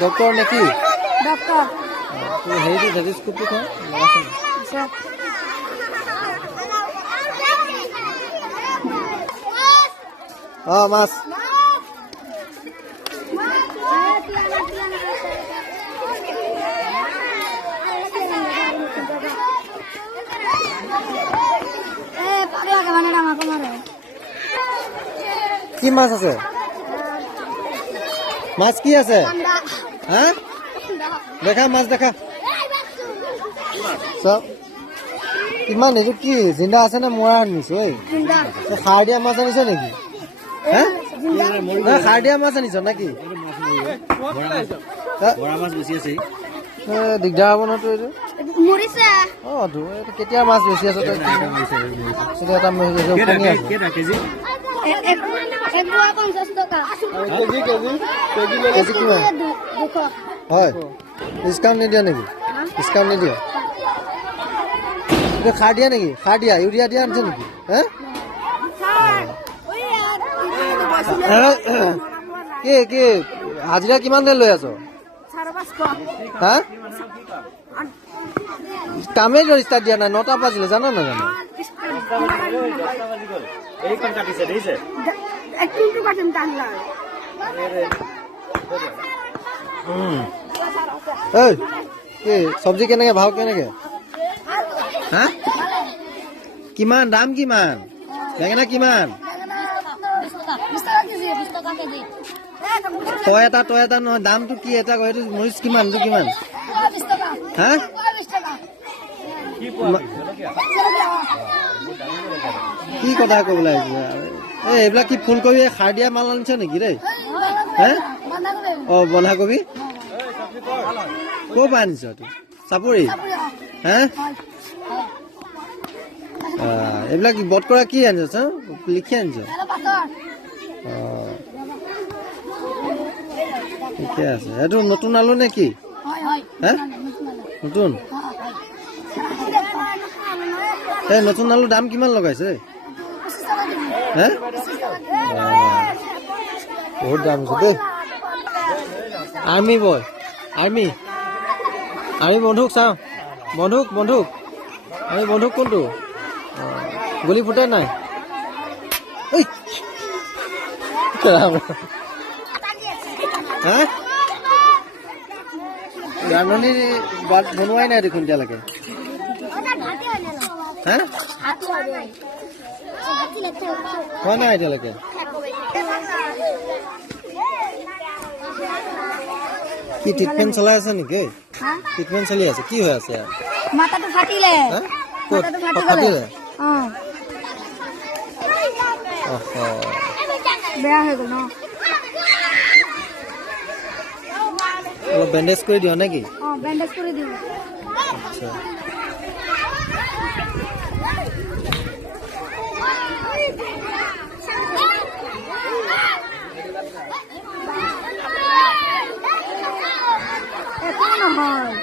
doctor ने की doctor तो हे दी telescope तो था सर हां मास কি মাছ আছে মাছ কি আছে হ্যাঁ দেখা মাছ দেখা সব কিমান এইটো কি জিন্দা আছে না মৰা আনিছো এই সাৰ দিয়া মাছ আনিছ নেকি হ্যাঁ সাৰ দিয়া মাছ আনিছ নাকি বৰা মাছ বেছি আছে দিগদাৰ হ'ব নতো এইটো মৰিছে এইটো কেতিয়া মাছ বেছি আছে তই সেটা এটা কেটা কেজি হয় ডিসকাউন্ট নিদিয়া নেকি ডিসকাউন্ট নিদিয়া এইটো সাৰ দিয়া নেকি সাৰ দিয়া ইউৰিয়া দিয়া আনিছে নেকি কি কি হাজিৰা কিমান দেৰি লৈ আছ হা কামেই ষ্টাৰ্ট দিয়া নাই 9টা বাজিলে জানো না জানো এইখন কাটিছে দেখিছে একটু কাটিম টানলা এই কি সবজি কেনেকে ভাও কেনেকে হা কিমান দাম কিমান বেঙেনা কিমান তই এটা নহয় দামটো কি এটা কয় এইটো মৰিচ কিমানটো কিমান হা কি কথা ক'বলৈ আহিছে এইবিলাক কি ফুলকবি সাৰ দিয়া মাল আনিছ নেকি দেই হে বন্ধাকবি ক'ৰ পৰা আনিছ তোৰ চাপৰি হে এইবিলাক বট কৰা কি আনিছ লিখি আনিছ ঠিকে আছে এইটো নতুন আলু নে কি হে নতুন এই নতুন আলু দাম কিমান লগাইছে হে বহুত দাম আছে দেই আৰ্মি বয় আৰ্মি বন্ধুক চাওঁ বন্ধুক আমি বন্ধুক কোনটো গুলি ফুটে নাই হা ৰান্ধনি বনোৱাই নাই দেখোন এতিয়ালৈকে হা হোৱা নাই এতিয়ালৈকে কি ট্ৰিটমেণ্ট চলাই আছে নেকি ট্ৰিটমেণ্ট চলি আছে কি হৈ আছে মাথাটো ফাটিলে ফাটিলে বেয়া হৈ গ'ল ন অলপ বেণ্ডেজ কৰি দিয় নেকি বেণ্ডেজ কৰি দিওঁ আচ্ছা একো নহয়